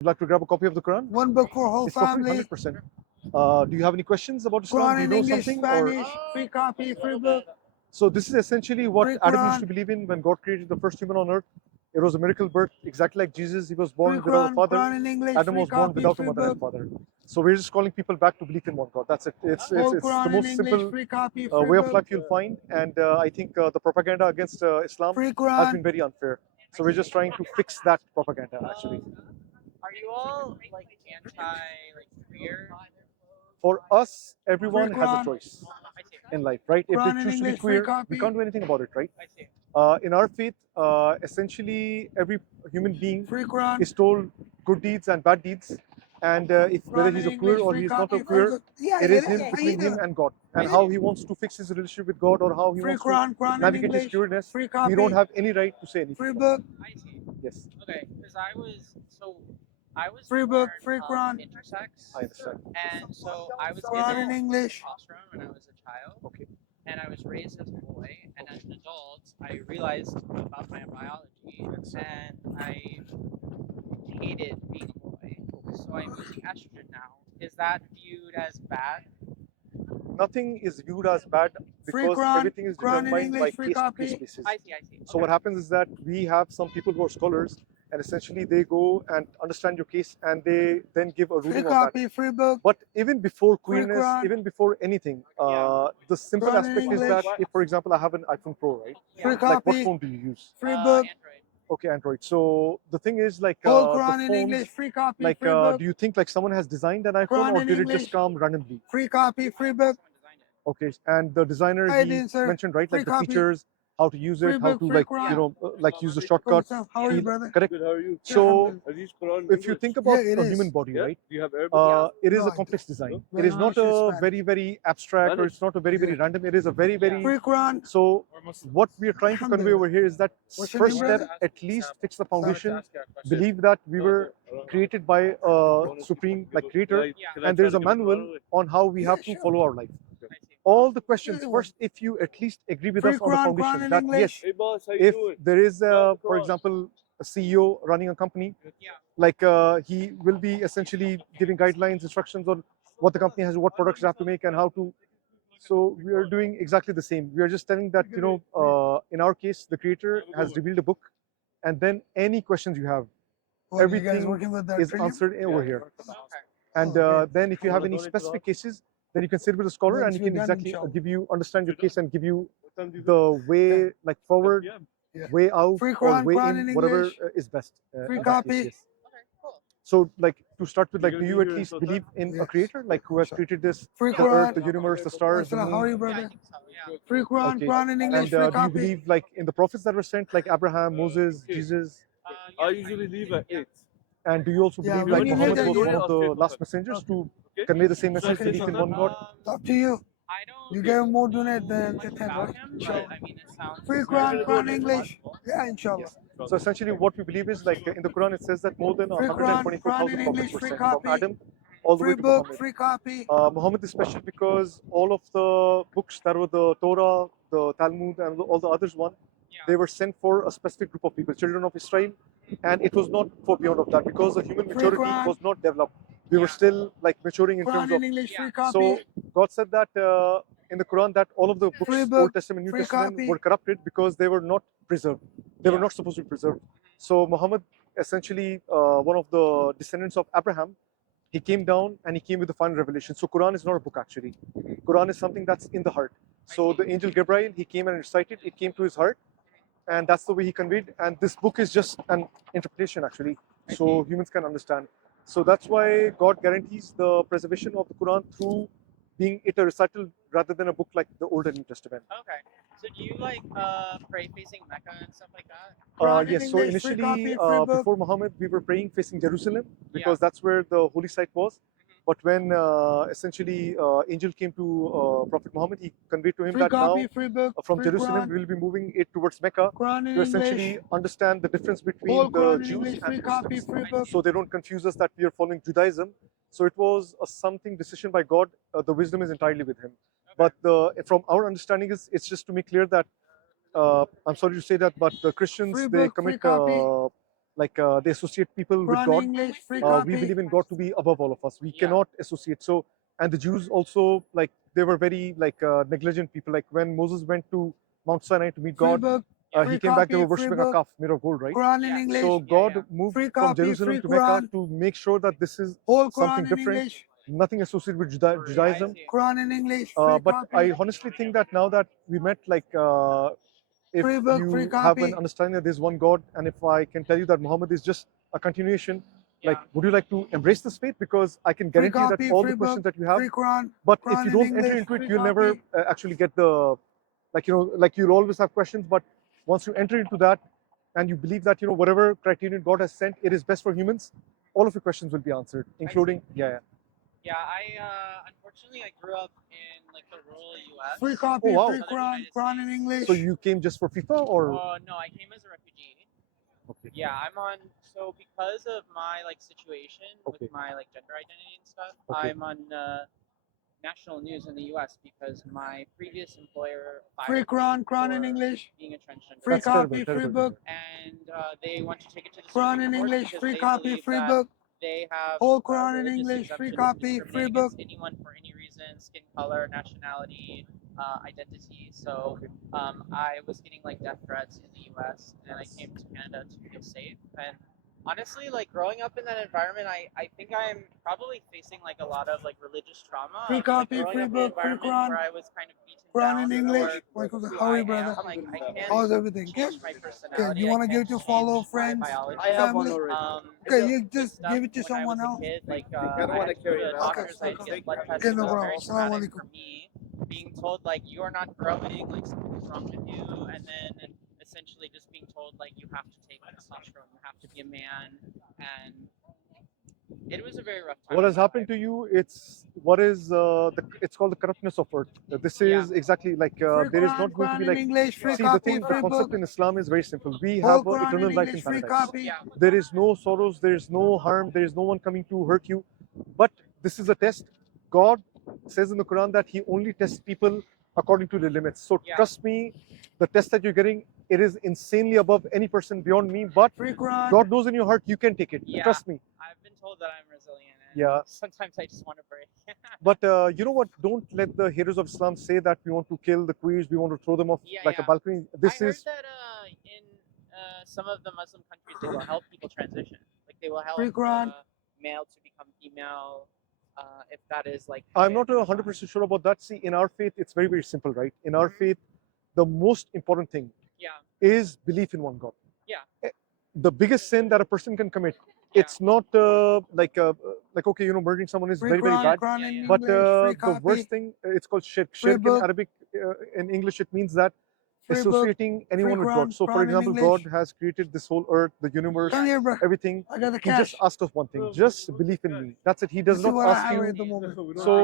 Would you like to grab a copy of the Quran? One book for whole It's for free, family. 100%. Do you have any questions about Islam? Quran Do you in know English, something? Spanish, free copy, free book. So this is essentially what Free Adam used Quran. to believe in when God created the first human on earth. It was a miracle birth, exactly like Jesus. He was born Free without a Quran, father. Quran in English, Adam free was born copy, without a free mother and book. father. So we're just calling people back to belief in one God. That's it. It's Whole the Quran in most English, simple free copy, free way of book. life you'll find. And I think the propaganda against Islam Free has Quran. been very unfair. So we're just trying to fix that propaganda, actually. Are you all like anti-queer? For us, everyone Free has a Quran. choice I see. in life, right? If they Quran in choose to be English, free queer, we copy. can't do anything about it, right? I see. In our faith, essentially every human being Free Quran. is told good deeds and bad deeds, and if whether Quran he's in a queer English, or free he's not a copy, free queer, book. Yeah, it is his how between you him doing? and God, and how he wants to fix his relationship with God or how he Free wants Quran, to Quran in navigate his English, queerness. free We copy, don't have any right to say anything. free about book. I see. it. Yes, Okay, because I was Free born book, free Quran. intersex, I understand. and so I was Quran given in English. testosterone when I was a child, Okay. and I was raised as a boy. And as an adult, I realized about my biology, and I hated being a boy. So I'm using estrogen now. Is that viewed as bad? Nothing is viewed as bad Free because Quran, everything is Quran in determined by English, free case-to-case copy. basis. I see. So what happens is that we have some people who are scholars, and essentially they go and understand your case, and they then give a Free ruling on that. copy, free book. But even before Free queerness, Quran. even before anything, the simple Quran in aspect is that English. if, for example, I have an iPhone Pro, right? Free Like, what copy, phone do you use? free book. Android. Okay, Android. So the thing is, like, Whole the Quran in phones, English, free copy, like, free book. do you think like someone has designed an iPhone, Quran or in did it English. just come randomly? Free copy, free book. Someone designed it. Okay, and the designer, How you he doing, sir? mentioned, right, Free like the copy. features, how to use Free it, how book, to, free like, Quran. like use the How shortcuts. are you, brother? Correct. Good, how are you? So Are these Quran in if you English? think about Yeah, it a is. human body, Yeah? right, Do you have Arabic? it is No, a I complex design. No? It is No, not it's just a Spanish. very abstract, or Spanish? it's not a very Yeah. random. It is a very Free Quran. So what we are trying to convey over here is that What's your first name, step, brother? at least fix the foundation. Believe that we were created by a supreme, like, creator, and there is a manual on how we have to sure. follow our life. I see. All the questions Yeah, first, if you at least agree with Free us on the Quran, foundation Quran in that English. yes, Hey boss, how you if doing? there is, Grab the for Quran. example, a CEO running a company, Yeah. like, he will be essentially giving guidelines, instructions on what the company has, what products they have to make, and how to. So we are doing exactly the same. We are just telling that, in our case, the creator has revealed a book, and then any questions you have, Oh, you guys everything working with that is trillium? answered over here. Okay. And okay. then if you have any donate to specific us? cases, then you can sit with a scholar, Once and he we're can done, exactly inshallah. give you, understand your case, and give you What time do you the way, like, forward, Yeah. way out, Free or Quran, way Quran in, in whatever English. is best. Free in that copy. case, yes. Okay. Cool. So, like, to start with, You like, do gonna you be at here least until believe in a Yes. creator, like, who has created this, Free the earth, Quran. the universe, the stars, the How are moon? you, brother? Yeah, I think so. Yeah. Free Quran, Okay. Quran in English, And free do you copy. believe, like, in the prophets that were sent, like Abraham, Moses, okay. Jesus? I usually leave at 8. And do you also Yeah, believe when like you Muhammad leave, was then one you- of the last messengers to Okay? convey the same message, Okay, belief in one God? It's up to you. I don't You get more donate know than much 10, about right? him, but Inshallah. I mean, it sounds Free Quran, Quran English. Yeah, inshallah. Yes. So essentially, what we believe is, like, in the Quran, it says that more than Free Quran, Quran in 124,000 prophets English, were free sent from copy. Adam all the way Free to book, Muhammad. free copy. Muhammad is special because all of the books that were the Torah, the Talmud, and all the others one, they were sent for a specific group of people, children of Israel, and it was not for beyond of that because the human Free maturity Quran. was not developed. We were still, like, maturing in Quran terms in of. English, free Yeah. copy. So God said that in the Quran that all of the books, Free book, Old Testament, New free Testament, copy. were corrupted because they were not preserved. They were not supposed to be preserved. So Muhammad, essentially one of the descendants of Abraham, he came down and he came with the final revelation. So Quran is not a book actually. Quran is something that's in the heart. So the angel Gabriel, he came and recited, it came to his heart, and that's the way he conveyed. And this book is just an interpretation actually, so humans can understand. So that's why God guarantees the preservation of the Quran through being it a recital rather than a book like the Old and New Testament. Okay. So do you like pray facing Mecca and stuff like that? Quran in Yes, so English, free copy, initially free book. before Muhammad, we were praying facing Jerusalem because that's where the holy site was. But when essentially angel came to Prophet Muhammad, he conveyed to him Free that copy, now free book. from free Jerusalem Quran. we will be moving it towards Mecca Quran in to English. essentially understand the difference between Whole the Quran in Jews English, and free copy, Muslims, free book. so they don't confuse us that we are following Judaism. So it was a something decision by God. The wisdom is entirely with Him. But from our understanding, it's just to make clear that I'm sorry to say that, but the Christians Free they book, free commit copy. they associate people with Quran God. English, free We copy. believe in God to be above all of us. We Yeah. cannot associate. So, and the Jews also, like, they were very negligent people. Like when Moses went to Mount Sinai to meet Free God, book, he free came back. They were copy, free worshiping a book. calf made of gold, right? Quran in Yeah. English, So Yeah, God yeah. moved free from copy, Jerusalem free to Mecca Quran. to make sure that this is Whole something Quran in different, English, nothing associated with Judaism. I see. Quran in English, free But copy. I honestly think that now that we met, if Free book, free you have copy. an understanding that there's one God, and if I can tell you that Muhammad is just a continuation, Yeah. would you like to embrace this faith? Because I can Free guarantee you that copy, all free the questions book, that you have, free Quran. but if Quran you in don't enter English, into it, free you'll never copy. actually get the, you'll always have questions, but once you enter into that and you believe that, whatever criterion God has sent, it is best for humans, all of your questions will be answered, including, yeah. Yeah, unfortunately I grew up in like the rural U.S. Free copy, wow. free Southern Quran. United Quran in States. English. So you came just for FIFA or? Oh no, I came as a refugee. Okay. Yeah, so because of my like situation Okay. with my like gender identity and stuff, Okay. I'm on national news in the U.S. because my previous employer Free fired me Quran in for English. being a transgender. Free That's terrible, copy, free terrible. book. And they want to take it to the Quran Supreme in Court English, because free they copy, believe free that book. they have Whole Quran in religious English, free exemption copy, free discriminating book. against anyone for any reason, skin color, nationality, identity. So I was getting like death threats in the U.S. and I came to Canada to feel safe. And honestly, like growing up in that environment, I think I'm probably facing like a lot of like religious trauma. Free Like copy, growing free up in an book, free environment Quran. where I was kind of beaten Quran down in for English. who How are I you, brother? am. Like I can't How's everything? Good. change my Good. personality. You I want to can't give it to follow change my friends, biology. I have one family? already. Okay, you With just stuff give it to when I someone was a else. kid, I don't I want had to to go carry to it the out. doctors, I had to get blood tests. Okay, It no was problem. very Assalamu traumatic alaikum. for me, being told like you are not growing, like something's wrong with you, and then essentially just being told like you have to take testosterone, you have to be a man, and it was a very rough time. What in has my happened life. to you? It's called the corruptness of earth. This Yeah. is exactly Free there is Quran, not going to Quran be in English, free see the copy, thing, the free concept book. in Islam is very simple. We Whole have Quran in eternal life in English, free paradise. copy. Yeah. There is no sorrows, there is no harm, there is no one coming to hurt you. But this is a test. God says in the Quran that He only tests people according to the limits. So Yeah. trust me, the test that you're getting, it is insanely above any person beyond me. But Free Quran. God knows in your heart you can take it. Yeah. Trust me. I've been told that I'm resilient, and Yeah. sometimes I just want to break. But you know what? Don't let the heroes of Islam say that we want to kill the queers, we want to throw them off Yeah, a yeah. balcony. This I heard is that in some of the Muslim countries they will help people transition. Like they will help Free Quran. male to become female, if that is like. I'm not 100% sure about that. See, in our faith, it's very, very simple, right? In our faith, the most important thing Yeah. is belief in one God. Yeah. The biggest sin that a person can commit, Yeah. it's not okay, murdering someone is Free very, very Quran, bad. Quran Yeah, in yeah. But English, free the copy. worst thing, it's called shirk. Free Shirk in book. Arabic, in English, it means that Free book. associating anyone with God. Quran, So, for Quran in example, English. God has created this whole earth, the universe, Come here, bro. everything. I got the He just cash. asked us one thing: just believe in me. That's it. He does This is not what I ask have you. at the moment. So,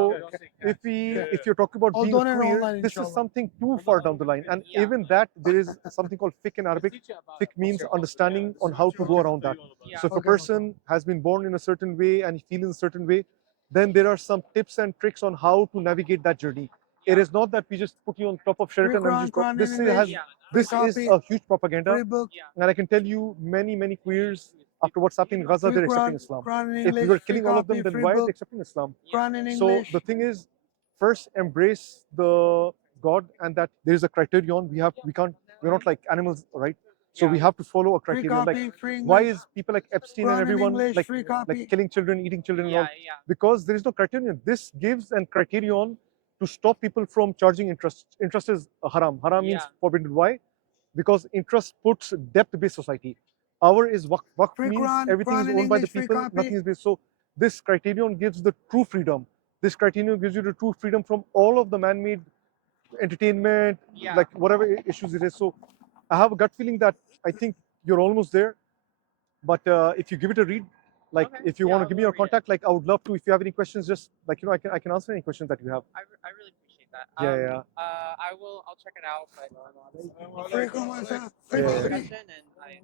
if you're talking about I'll being a donate queer, online, this is inshallah. something too far down the line. And Yeah. even that, there is something called fiqh in Arabic. Fiqh means understanding on how to go around that. Yeah. So if a Okay, no person has been born in a certain way and he feels in a certain way, then there are some tips and tricks on how to navigate that journey. It is not that we just put you on top of Free Sheraton and Quran, just go. Quran in This English. has Yeah. this Free is copy. a huge propaganda, Free book. Yeah. and I can tell you many queers after what's happening in Gaza, Free they're accepting Quran, Islam. Quran in If English. we were Free killing all of them, copy, then free why are they book. accepting Islam? Quran in So English. the thing is, first embrace the God and that there is a criterion. We're not like animals, right? So we Yeah. have to follow a Free criterion. Like copy, free why English. is people like Epstein and Quran in everyone English, free copy. killing children, eating children, and Yeah. all? Yeah. Because there is no criterion. This gives a criterion to stop people from charging interest. Interest is haram. Haram means Yeah. forbidden. Why? Because interest puts debt-based society. Our is waqf. Waqf Free means Quran, everything is Quran in owned by the English, free people, copy. nothing is based. So this criterion gives the true freedom. This criterion gives you the true freedom from all of the man-made entertainment, Yeah. like whatever issues it is. So I have a gut feeling that I think you're almost there. But if you give it a read, Okay. if you Yeah, want to I'll give me go your read it. contact, I would love to. If you have any questions, just I can answer any questions that you have. I really appreciate that. Yeah. I'll check it out, but Free Quran, Yeah. free copy. discussion and I